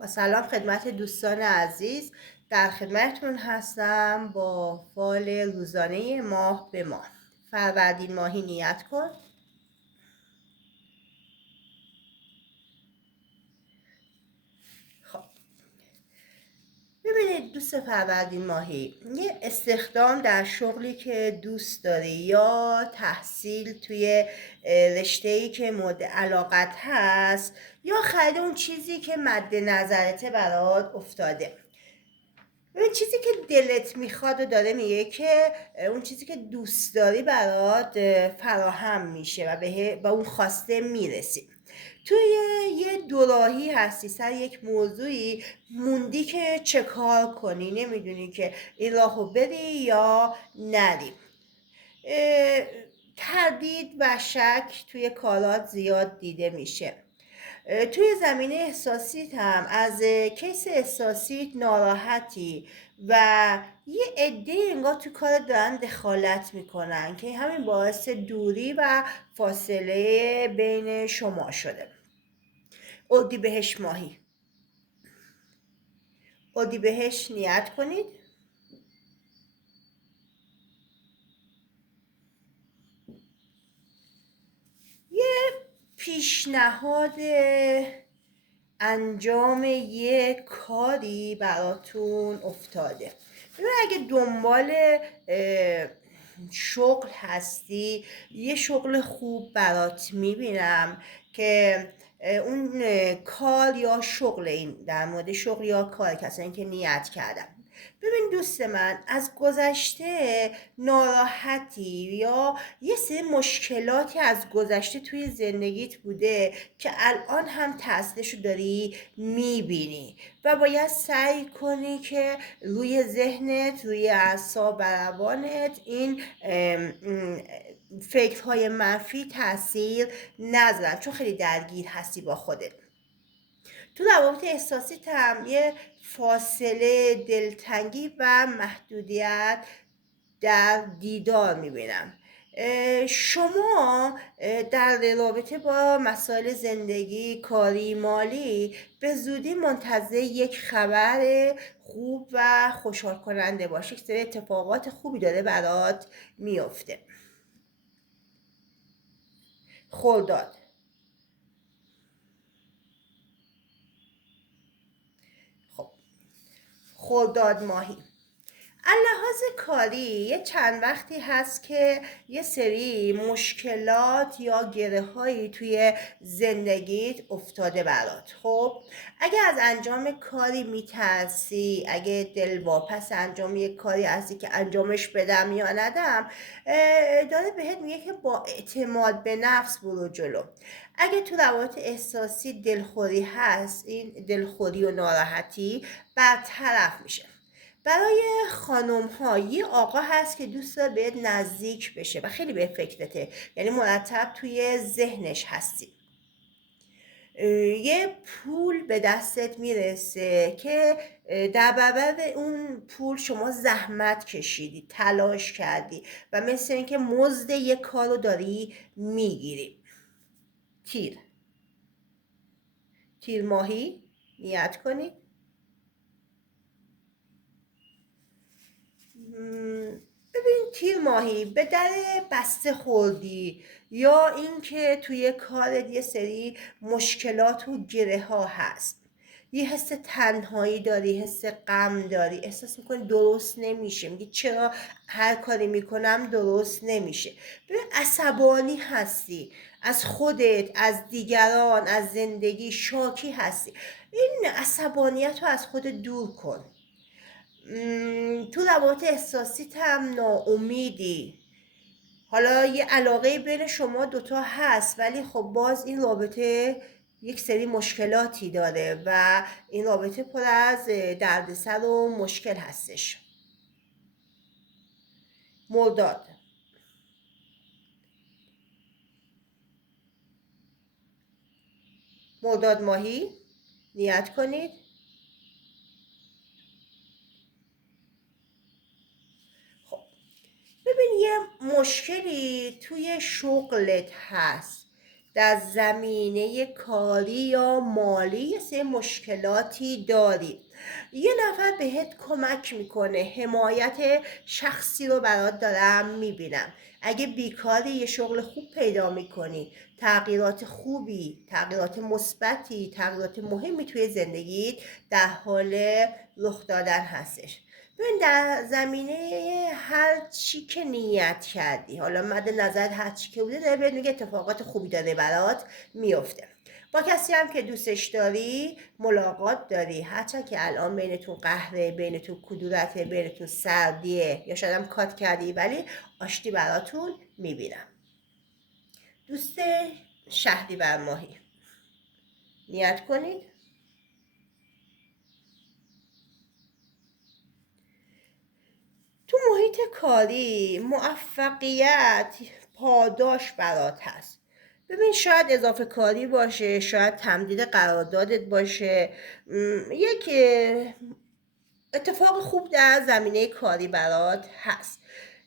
با سلام خدمت دوستان عزیز، در خدمتتون هستم با فال روزانه ماه به ماه. فروردین ماهی نیت کن. خب ببینید دوست فروردین ماهی، یه استخدام در شغلی که دوست داری یا تحصیل توی رشته‌ای که مورد علاقت هست یا خرید اون چیزی که مد نظرته برات افتاده. ببین چیزی که دلت میخواد و داره میگه که اون چیزی که دوست داری برات فراهم میشه و به اون خواسته میرسی. توی یه دوراهی هستی سر یک موضوعی، موندی که چه کار کنی، نمیدونی که این راهو بری یا نری. تردید و شک توی کارات زیاد دیده میشه. توی زمینه احساسیت هم از کیس احساسیت ناراحتی و یه عده انگار تو کار دارن دخالت میکنن که همین باعث دوری و فاصله بین شما شده. اردیبهشت ماهی، اردیبهشت نیت کنید. یه پیشنهاد انجام یه کاری براتون افتاده. ببین اگه دنبال شغل هستی، یه شغل خوب برات میبینم که اون کار یا شغل، این در مورد شغل یا کار کسانی که نیت کردم. ببین دوست من، از گذشته ناراحتی یا یه سری مشکلاتی از گذشته توی زندگیت بوده که الان هم تاثیرشو داری میبینی و باید سعی کنی که روی ذهنت، روی اعصاب و روانت این فکرهای منفی تاثیر نذارن، چون خیلی درگیر هستی با خودت. تو روابط احساسیت هم یه فاصله، دلتنگی و محدودیت در دیدار میبینم. شما در رابطه با مسائل زندگی، کاری، مالی به زودی منتظر یک خبر خوب و خوشحال کننده باشی. یک سری اتفاقات خوبی داره برات میفته. خرداد، خب خرداد ماهی، لحاظ کاری یه چند وقتی هست که یه سری مشکلات یا گره هایی توی زندگیت افتاده برات. خب اگه از انجام کاری میترسی، اگه دلواپس انجام یک کاری هستی که انجامش بدم یا ندم، داره بهت میگه که با اعتماد به نفس برو جلو. اگه تو روابط احساسی دلخوری هست، این دلخوری و ناراحتی برطرف میشه. برای خانم ها یه آقا هست که دوست داره بهت نزدیک بشه و خیلی به فکرته، یعنی مرتب توی ذهنش هستی. یه پول به دستت میرسه که در برابر اون پول شما زحمت کشیدی، تلاش کردی و مثل اینکه مزد یه کارو داری میگیری. تیر ماهی نیت کنید. ببین تیر ماهی، به در بسته خوردی یا اینکه توی کارت یه سری مشکلات و گره ها هست، یه حس تنهایی داری، حس غم داری، احساس میکنی درست نمیشه، میگی چرا هر کاری میکنم درست نمیشه. ببین عصبانی هستی از خودت، از دیگران، از زندگی، شاکی هستی. این عصبانیت رو از خودت دور کن. تو روابط احساسیت هم ناامیدی. حالا یه علاقه بین شما دوتا هست ولی خب باز این رابطه یک سری مشکلاتی داره و این رابطه پر از دردسر و مشکل هستش. مرداد، مرداد ماهی نیت کنید. خب ببین یه مشکلی توی شغلت هست در زمینه کاری یا مالی یه سری مشکلاتی داری، یه نفر بهت کمک میکنه، حمایت شخصی رو برات دارم میبینم. اگه بیکاری یه شغل خوب پیدا میکنی، تغییرات خوبی، تغییرات مثبتی، تغییرات مهمی توی زندگیت در حال رخ دادن هستش. ببین در زمینه هر چی که نیت کردی، حالا مد نظرت هر چی که بوده، داره بهت میگه اتفاقات خوبی داره برات میفته. با کسی هم که دوستش داری ملاقات داری، هرچند که الان بینتون قهره، بینتون کدورته، بینتون سردیه، یا شاید هم کات کردی، ولی آشتی براتون میبینم. دوست شهریور ماهی، نیت کنید. تو محیط کاری موفقیت پاداش برات هست. ببین شاید اضافه کاری باشه، شاید تمدید قراردادت باشه، یک اتفاق خوب در زمینه کاری برات هست.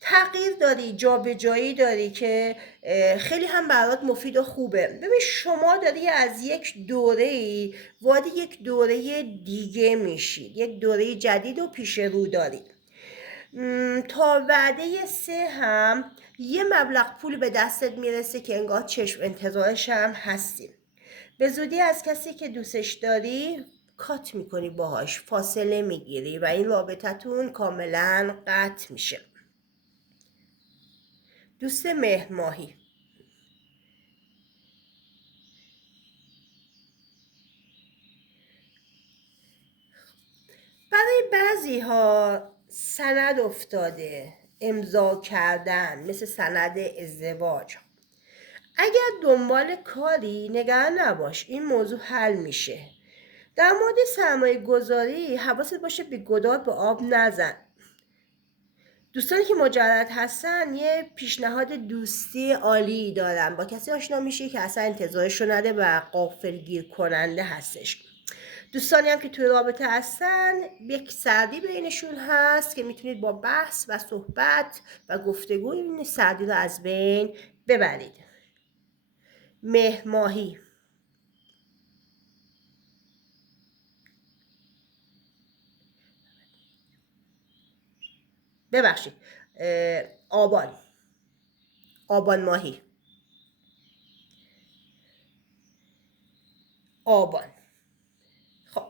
تغییر داری، جابجایی داری که خیلی هم برات مفید و خوبه. ببین شما داری از یک دوره‌ای وارد یک دوره دیگه میشید، یک دوره جدید و پیش رو دارید. تا وعده 3 هم یه مبلغ پول به دستت میرسه که انگار چشم انتظارش هم هستی. به زودی از کسی که دوستش داری کات میکنی، باهاش فاصله میگیری و این رابطتون کاملا قطع میشه. دوست مهر ماهی، برای بعضی ها سند افتاده امضا کردن، مثل سند ازدواج. اگر دنبال کاری نگران نباش، این موضوع حل میشه. در مورد سرمایه گذاری حواست باشه به گدار به آب نزن. دوستانی که مجرد هستن یه پیشنهاد دوستی عالی دارن، با کسی آشنا میشی که اصلا انتظارش رو نده و غافلگیر کننده هستش. دوستانی هم که توی رابطه هستن یک سردی بینشون هست که میتونید با بحث و صحبت و گفتگو این سردی رو از بین ببرید. مهر ماهی، ببخشید، آبان، آبان ماهی، آبان. خب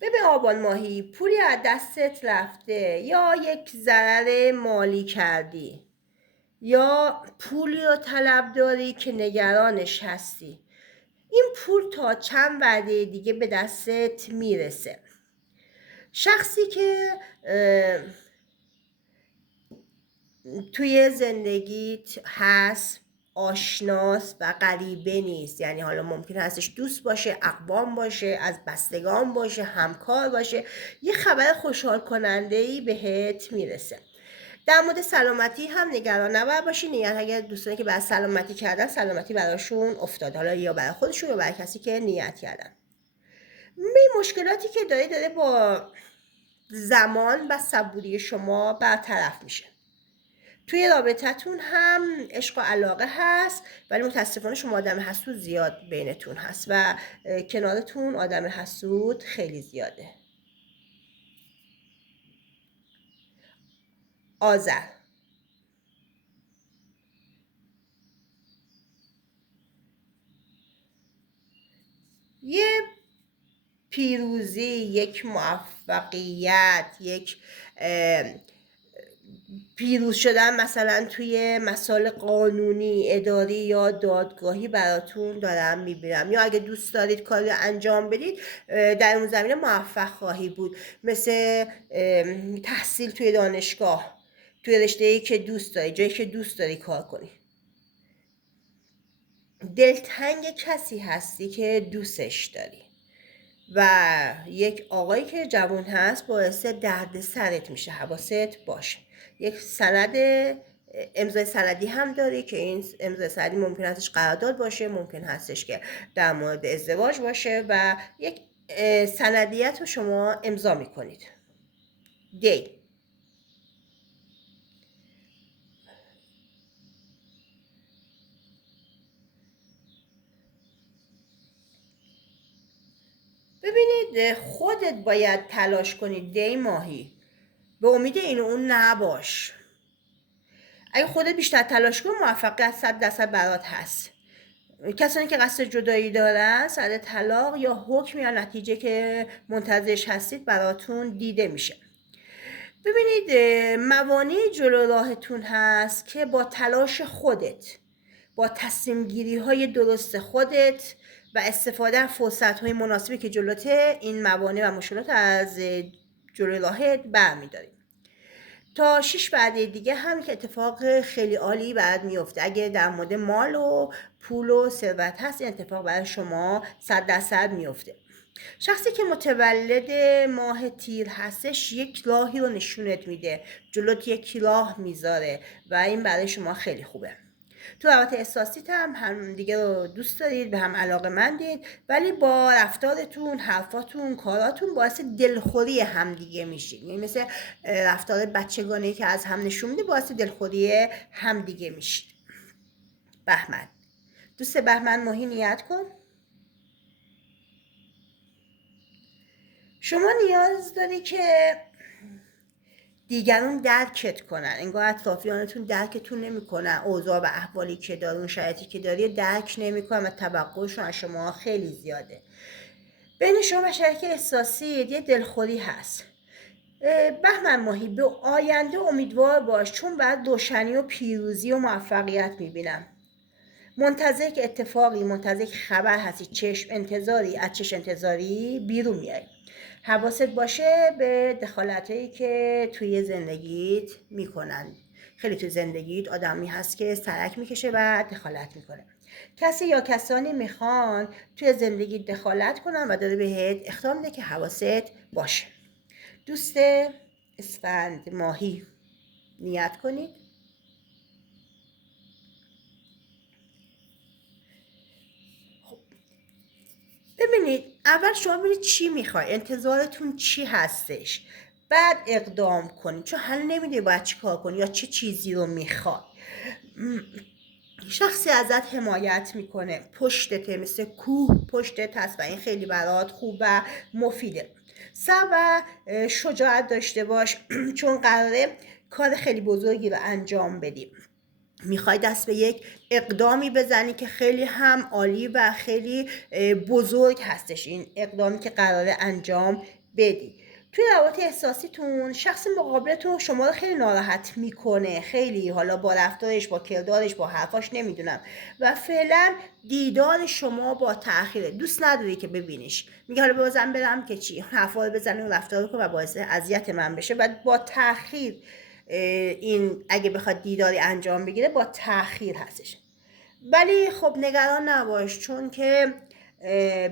ببین آبان ماهی، پولی از دستت رفته یا یک ضرر مالی کردی یا پولی رو طلب داری که نگرانش هستی. این پول تا چند وعده دیگه به دستت میرسه. شخصی که توی زندگیت هست آشناس و غریبه نیست، یعنی حالا ممکن هستش دوست باشه، اقوام باشه، از بستگان باشه، همکار باشه، یه خبر خوشحال کننده ای بهت میرسه. در مورد سلامتی هم نگران نباید باشی، نیت اگر دوستانی که برای سلامتی کردن سلامتی براشون افتاد، حالا یا برای خودشون یا برای کسی که نیت کردن. مشکلاتی که داره با زمان و صبوری شما برطرف میشه. توی رابطتون هم عشق و علاقه هست، ولی متاسفانه شما آدم حسود زیاد بینتون هست و کنارتون آدم حسود خیلی زیاده. آذر، یه پیروزی، یک موفقیت، یک پیروز شدن مثلا توی مسائل قانونی، اداری یا دادگاهی براتون دارم میبینم. یا اگه دوست دارید کاری انجام بدید در اون زمینه موفق خواهی بود، مثل تحصیل توی دانشگاه، توی رشته‌ای که دوست داری، جایی که دوست داری کار کنی. دلتنگ کسی هستی که دوستش داری و یک آقایی که جوان هست باعث درد سرت میشه، حواست باشه. یک سند امضای سندی هم داری که این امضای سندی ممکن هستش قرارداد باشه، ممکن هستش که در مورد ازدواج باشه و یک سندیت رو شما امضا میکنید. دی، ببینید خودت باید تلاش کنید دی ماهی، به امید این و اون نباش. اگه خودت بیشتر تلاش کنی موفقیت 100% برات هست. کسانی که قصد جدایی دارن سر طلاق یا حکم یا نتیجه که منتظرش هستید براتون دیده میشه. ببینید موانع جلو راهتون هست که با تلاش خودت، با تصمیم گیری های درست خودت و استفاده از فرصت های مناسبی که جلوته، این موانع و مشکلات از جلو راهت برمیداریم. تا 6 وعده دیگه هم که اتفاق خیلی عالی برات میفته. اگه در مورد مال و پول و ثروت هست این اتفاق برای شما 100% میفته. شخصی که متولد ماه تیر هستش یک راهی رو نشونت میده، جلوت یک راه میذاره و این برای شما خیلی خوبه. تو روابط احساسیت هم دیگه رو دوست دارید، به هم علاقه‌مندید، ولی با رفتارتون، حرفاتون، کاراتون باعث دلخوری همدیگه میشید. یعنی مثل رفتار بچگانه‌ای که از هم نشون میده باعث دلخوری همدیگه میشید. بهمن، دوست بهمن ماهی نیت کن. شما نیاز داری که دیگران درکت کنن، انگار اطرافیانتون درکتون نمیکنن، اوضاع و احوالی که دارون، شرایطی که داری درک نمیکنن و توقعشون از شما خیلی زیاده. بین شما و شریک احساسی یه دلخوری هست. بهمن ماهی، به آینده امیدوار باش، چون بعد روشنی و پیروزی و موفقیت میبینم. منتظر که اتفاقی، منتظر که خبر هستی، چشم انتظاری بیرون میای. حواست باشه به دخالتایی که توی زندگیت میکنن. خیلی توی زندگیت آدمی هست که سرک میکشه و دخالت میکنه. کسی یا کسانی میخوان توی زندگیت دخالت کنن و داره بهت اخطار میده که حواست باشه. دوست اسفند ماهی، نیت کنید. ببینید اول شما ببینید چی میخوای، انتظارتون چی هستش، بعد اقدام کنید، چون حل نمیده باید چی کار کنی یا چه چیزی رو میخوای. شخصی ازت حمایت میکنه، پشتته، مثل کوه پشتت هست و این خیلی برات خوب و مفیده. صبر و شجاعت داشته باش چون قراره کار خیلی بزرگی رو انجام بدی. میخوای دست به یک اقدامی بزنی که خیلی هم عالی و خیلی بزرگ هستش، این اقدامی که قراره انجام بدی. توی روابط احساسیتون شخص مقابلتون شما رو خیلی ناراحت میکنه، خیلی، حالا با رفتارش، با کردارش، با حرفاش، نمیدونم، و فعلا دیدار شما با تأخیره، دوست نداری که ببینیش. میگه حالا بازم برم که چی، حرفا رو بزنه و رفتار رو کنه و باعث اذیت من بشه و با تأخیر این اگه بخواد دیداری انجام بگیره با تأخیر هستش. ولی خب نگران نباش، چون که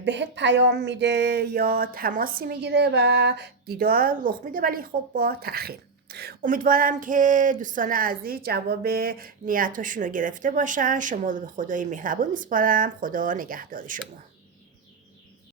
بهت پیام میده یا تماسی میگیره و دیدار رخ میده، ولی خب با تأخیر. امیدوارم که دوستان عزیز جواب نیتاشون رو گرفته باشن. شما رو به خدای مهربون میسپارم. خدا نگهدار شما.